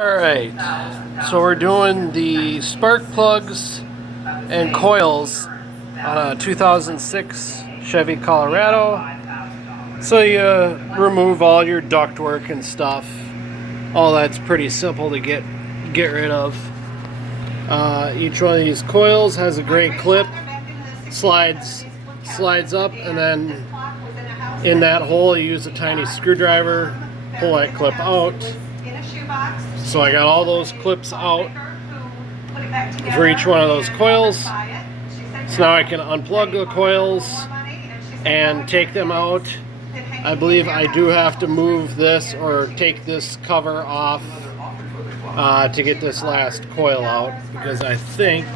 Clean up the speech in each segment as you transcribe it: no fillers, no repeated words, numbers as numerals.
Alright, so we're doing the spark plugs and coils on a 2006 Chevy Colorado. So you remove all your ductwork and stuff. All that's pretty simple to get rid of. Each one of these coils has a great clip, slides up, and then in that hole you use a tiny screwdriver, pull that clip out. So I got all those clips out for each one of those coils. So now I can unplug the coils and take them out. I believe I do have to move this or take this cover off to get this last coil out, because I think,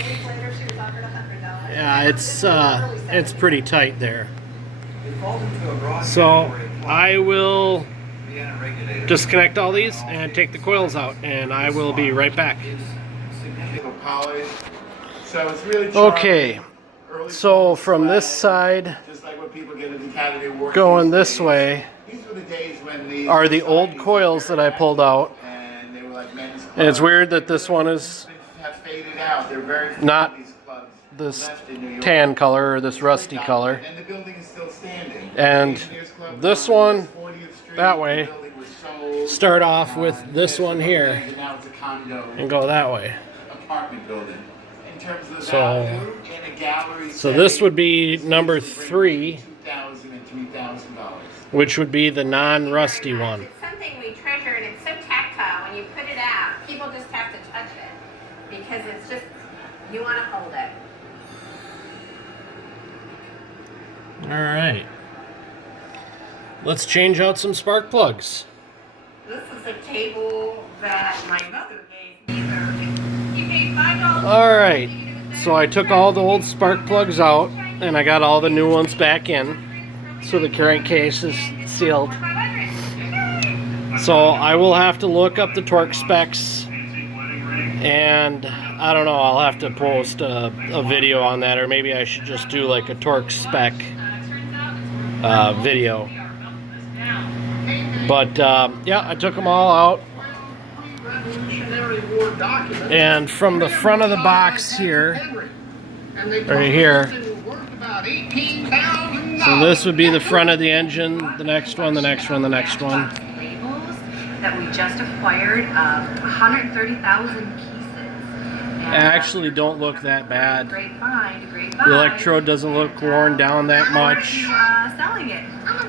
yeah, it's pretty tight there. So I will disconnect all these and take the coils out, and I will be right back. Okay, so from this side, going this way, are the old coils that I pulled out. And it's weird that this one is not this tan color or this rusty color. And this one, that way, start off with this one here and go that way. So this would be number 3, which would be the non-rusty one. It's something we treasure, and it's so tactile. When you put it out, people just have to touch it because it's just, you want to hold it. Alright, let's change out some spark plugs. This is a table that my mother gave me. You paid $5. Alright, so I took all the old spark plugs out and I got all the new ones back in. So the carrying case is sealed. So I will have to look up the torque specs, and I don't know, I'll have to post a video on that, or maybe I should just do like a torque spec video. But yeah, I took them all out, and from the front of the box here, right here, so this would be the front of the engine, the next one, the next one, the next one. Labels that we just acquired, 130,000 pieces. Actually don't look that bad. Great find, great The find. electrode doesn't look worn down that much. Selling it.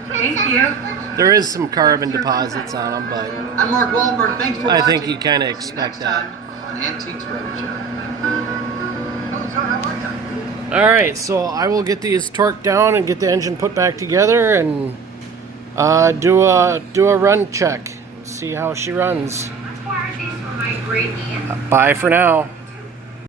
Thank you. There is some carbon deposits on them, but I'm Mark Wahlberg. Thanks for I watching. think you kind of expect that. On Antiques Roadshow. Alright, so I will get these torqued down and get the engine put back together and do a run check. See how she runs. Bye for now.